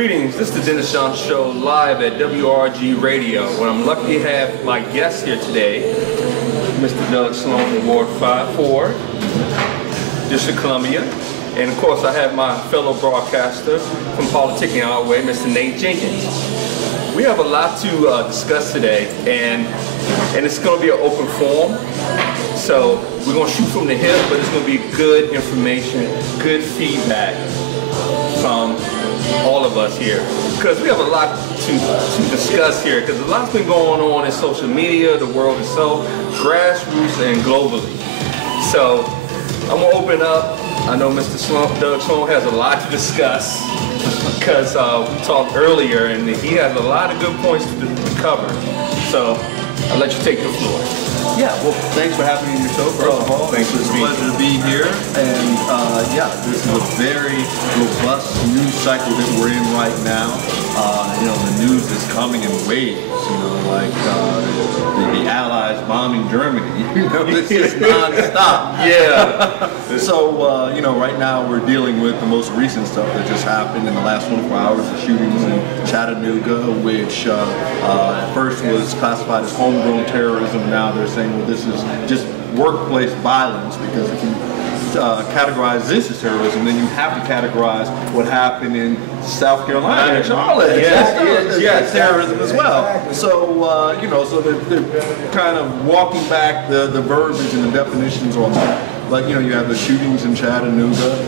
Greetings, this is the Dennis John Show live at WRG Radio, where I'm lucky to have my guest here today, Mr. Doud Sloan, Ward 4, District of Columbia. And of course I have my fellow broadcaster from Politikin Our Way, Mr. Jenkins. We have a lot to discuss today, and it's going to be an open forum. So we're going to shoot from the hip, but it's going to be good information, good feedback from all of us here, because we have a lot to discuss here, because a lot's been going on in social media, the world itself, grassroots and globally. So I'm going to open up. I know Mr. Doud Sloan has a lot to discuss, because we talked earlier and he has a lot of good points to cover. So I'll let you take the floor. Yeah, well, thanks for having me on your show, first of all. Thanks for being here. It's a pleasure to be here. And yeah, this is a very robust news cycle that we're in right now. You know, the news is coming in waves, you know, like the Allies bombing Germany. You know, it's just non-stop. Yeah. So, you know, right now we're dealing with the most recent stuff that just happened in the last 24 hours, the shootings in Chattanooga, which at first was classified as homegrown terrorism. Now they're saying, well, this is just workplace violence, because if you categorize this as terrorism, then you have to categorize what happened in South Carolina and Charlotte. Yes, terrorism as well. So, you know, so they're kind of walking back the verbiage and the definitions on that. Like, you know, you have the shootings in Chattanooga.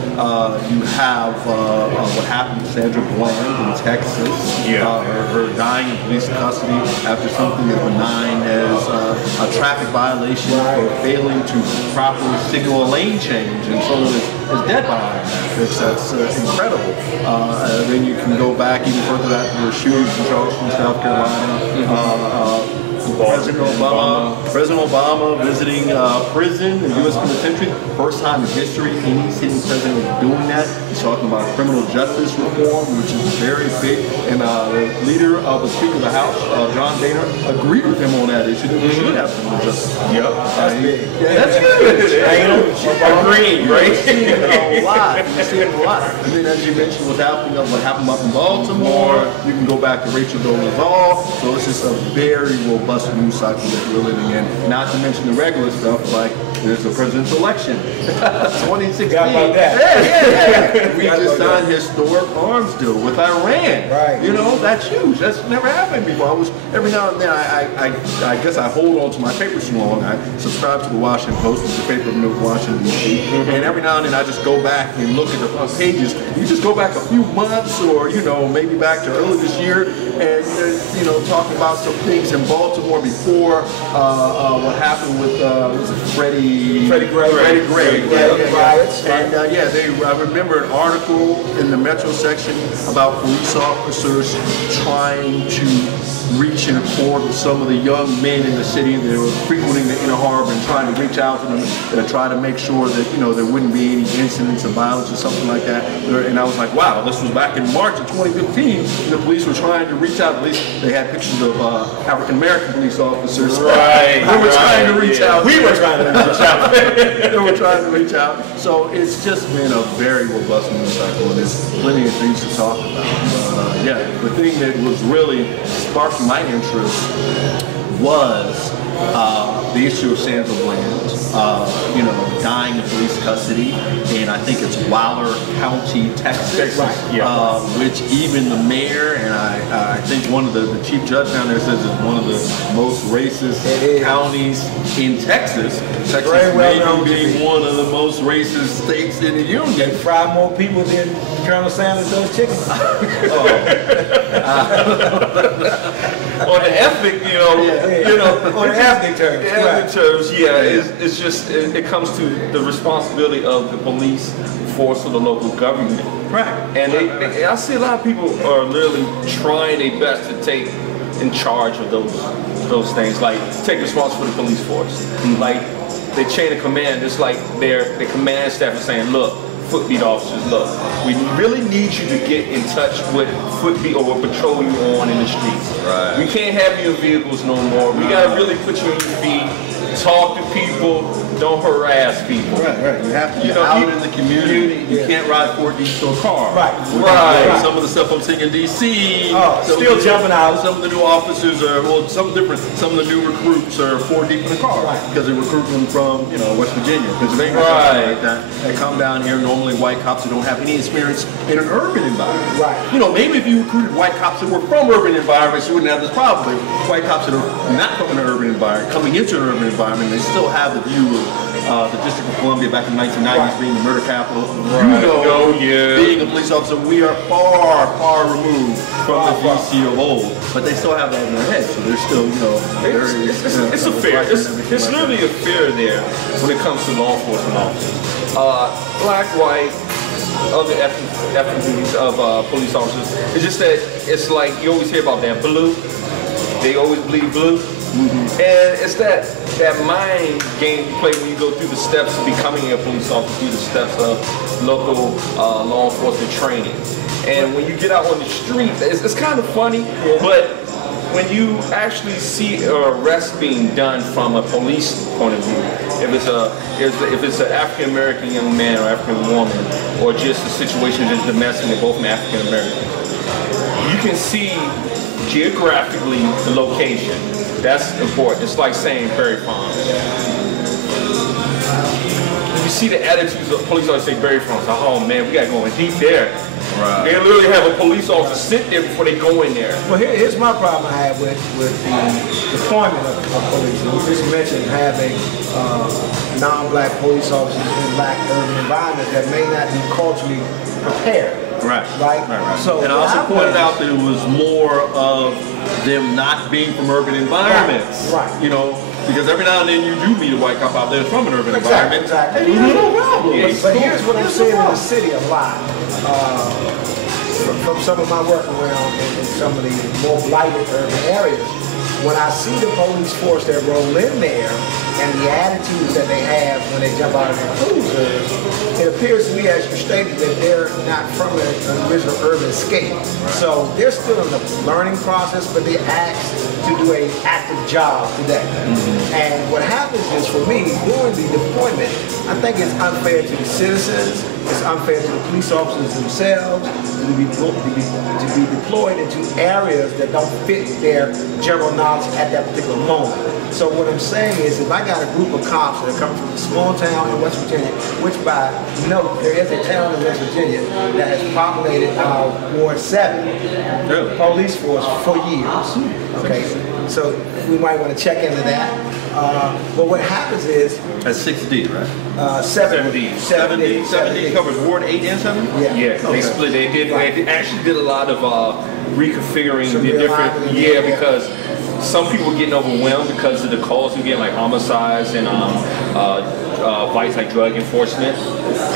You have what happened to Sandra Bland in Texas. Yeah. Her dying in police custody after something as benign as a traffic violation for failing to properly signal a lane change, and someone is dead behind that. That's incredible. Then you can go back even further back to the shootings in Charleston, South Carolina. President Obama visiting prison, the U.S. penitentiary. First time in history any sitting president is doing that. He's talking about criminal justice reform, which is very big. And the leader of the Speaker of the House, John Boehner, agreed with him on that issue that we should have criminal justice. Yep. That's big. That's good. Agreed, right? You're seeing it a lot. You're seeing it a lot. And then, as you mentioned, what happened up in Baltimore. You can go back to Rachel Dolezal. So it's just a very robust news cycle that we're living in. Not to mention the regular stuff, like there's a presidential election. 2016. About that. Yeah. We just signed a historic arms deal with Iran. Right. You know, that's huge. That's never happened before. Every now and then, I guess I hold on to my paper so long. I subscribe to the Washington Post, which is a paper of Washington, D.C. And every now and then I just go back and look at the front pages. You just go back a few months, or, you know, maybe back to early this year, and, you know, talking about some things in Baltimore before what happened with Freddie Gray. Riots. And I remember an article in the Metro section about police officers trying to reach and accord with some of the young men in the city that were frequenting the Inner Harbor, and trying to reach out to them and try to make sure that, you know, there wouldn't be any incidents of violence or something like that. And I was like, wow, this was back in March of 2015. The police were trying to reach out. At least they had pictures of African American police officers. Right. Who were trying to reach out. We were trying to reach out. They were trying to reach out. So it's just been a very robust news cycle, and there's plenty of things to talk about. Yeah, the thing that was really sparked my interest was the issue of Sandra Bland, you know, dying in police custody, and I think it's Waller County, Texas, which even the mayor and I think one of the chief judge down there says is one of the most racist counties in Texas. Texas may be one of the most racist states in the union. They fry more people than Colonel Sanders does chicken. On the ethnic, you know, on the ethnic terms. Ethnic terms, it's just it comes to the responsibility of the police force of the local government. Right. And I see a lot of people are literally trying their best to take in charge of those things, like take responsibility for the police force. Like they chain of command, it's like their command staff is saying, look, footbeat officers, look, we really need you to get in touch with footbeat or patrol you on in the streets. Right. We can't have you in vehicles no more. We gotta really put you on your feet, talk to people, don't harass people. Right. You have to be out in the community. You can't ride 4 deep to a car. Right. Some of the stuff I'm seeing in D.C. Still jumping out. Some of the new officers are, some of the new recruits are 4 deep in the car. Because they recruit them from, West Virginia, Pennsylvania, something like that. They come down here, normally white cops who don't have any experience in an urban environment. Maybe if you recruited white cops that were from urban environments, you wouldn't have this problem. But white cops that are not from an urban environment, coming into an urban environment, they still have the view of the District of Columbia back in the 1990s being the murder capital. Being a police officer, we are far removed from the DC of old. But they still have that in their head, so they're still, it's a fear. It's literally a fear there when it comes to law enforcement officers. Black, white, other ethnicities of police officers. It's just that it's like you always hear about that blue. They always bleed blue. And it's that mind game you play when you go through the steps of becoming a police officer, through the steps of local law enforcement training. And when you get out on the street, it's kind of funny, but when you actually see an arrest being done from a police point of view, if it's an African American young man or African woman, or just a situation that's domestic, they're both African American, you can see geographically the location. That's important. It's like saying Berry Farms. You see the attitudes of police officers say Berry Farms. Oh man, we got going deep there. They literally have a police officer sit there before they go in there. Well, here's my problem I have with the deployment of police. And we just mentioned having non-black police officers in black urban environments that may not be culturally prepared. Right. So, and I also pointed out that it was more of them not being from urban environments. Because every now and then you do meet a white cop out there from an urban environment. Exactly. And you have no problem. But here's what I'm seeing in the city a lot. From some of my work around in some of the more blighted urban areas, when I see the police force that roll in there and the attitudes that they have when they jump out of their cruisers, it appears to me, as you stated, that they're not from an original urban scale. So they're still in the learning process, but they're asked to do an active job today. And what happens is, for me, during the deployment, I think it's unfair to the citizens, it's unfair to the police officers themselves to be deployed into areas that don't fit their general knowledge at that particular moment. So what I'm saying is, if I got a group of cops that are coming from a small town in West Virginia, which by note, there is a town in West Virginia that has populated our Ward 7 police force for years. Okay, so we might want to check into that. But what happens is... That's 6D, right? 7D. 7D covers Ward 8 and 7? Yeah. They split. They actually did a lot of reconfiguring the different... because some people were getting overwhelmed because of the calls we get, like homicides and vice, like drug enforcement.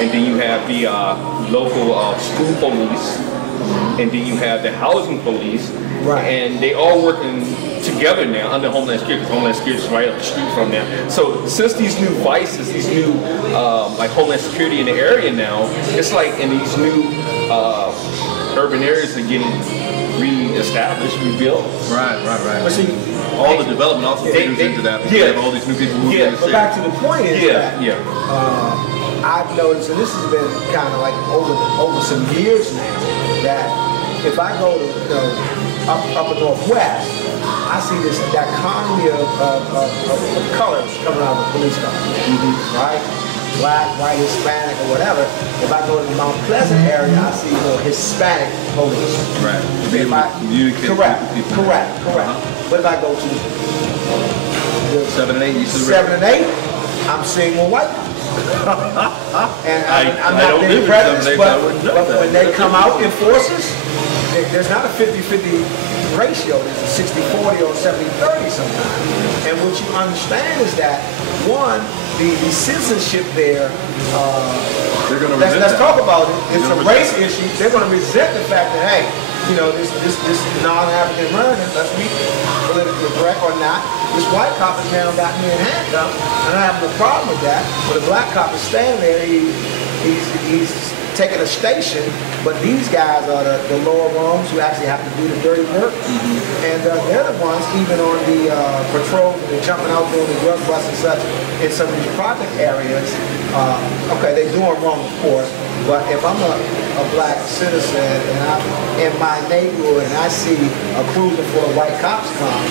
And then you have the local school police. And then you have the housing police. And they all working together now under Homeland Security, because Homeland Security is right up the street from them. So since these new vices, these new like Homeland Security in the area now, it's like in these new urban areas are getting re-established, rebuilt. Right. But see, all the development also figures into that. They have all these new people moving in the city. But back to the point is that I've noticed, and this has been kind of like over some years now, that if I go to up in Northwest, I see this dichotomy of colors coming out of the police car, right? Black, white, Hispanic, or whatever. If I go to the Mount Pleasant area, I see more Hispanic police. Right. Correct. But if I go to the 7 and 8, 7 and 8, I'm seeing more white cops. And I'm not being prejudiced, but when they come out in forces, there's not a 50-50 ratio. There's a 60-40 or 70-30 sometimes. And what you understand is that, one, the citizenship there, they're going to let's talk about it. It's a race issue. They're going to resent the fact that, hey, this non-African American, let's be politically correct or not, this white cop has now got me in handcuffs, and I have no problem with that. But the black cop is standing there, he's taking a station, but these guys are the lower rungs who actually have to do the dirty work. And they're the ones, even on the patrols, they're jumping out doing the drug busts and such in some of these project areas. Okay, they're doing wrong, of course, but if I'm a black citizen and I'm in my neighborhood and I see a cruiser full of white cops come,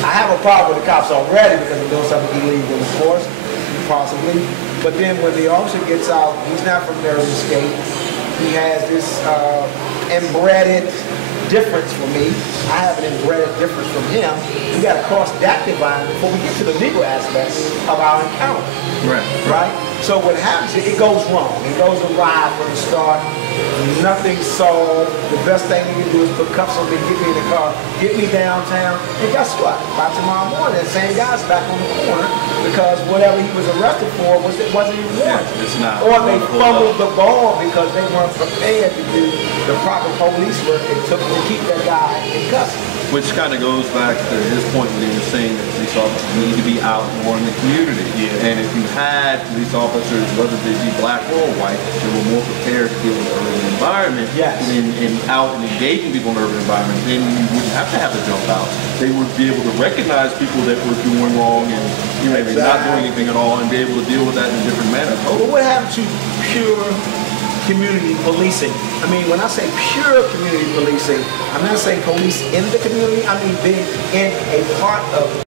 I have a problem with the cops already because I'm doing something illegal, of course, possibly. But then when the officer gets out, he's not from Nerve Escape. He has this embedded difference for me. I have an embedded difference from him. We got to cross that divide before we get to the legal aspects of our encounter. Right? So what happens is it goes wrong. It goes awry from the start. Nothing's solved. The best thing you can do is put cuffs on me, get me in the car, get me downtown, and guess what? By tomorrow morning, that same guy's back on the corner because whatever he was arrested for wasn't even warranted. It's not. Or they fumbled the ball because they weren't prepared to do the proper police work it took to keep that guy in custody. Which kind of goes back to his point when he was saying that police officers need to be out more in the community. And if you had police officers, whether they be black or white, they were more prepared to deal with the urban environment and out and engaging people in the urban environment, then you wouldn't have to have a jump out. They would be able to recognize people that were doing wrong and maybe not doing anything at all and be able to deal with that in a different manner. But what happened to pure community policing? I mean, when I say pure community policing, I'm not saying police in the community, I mean being in a part of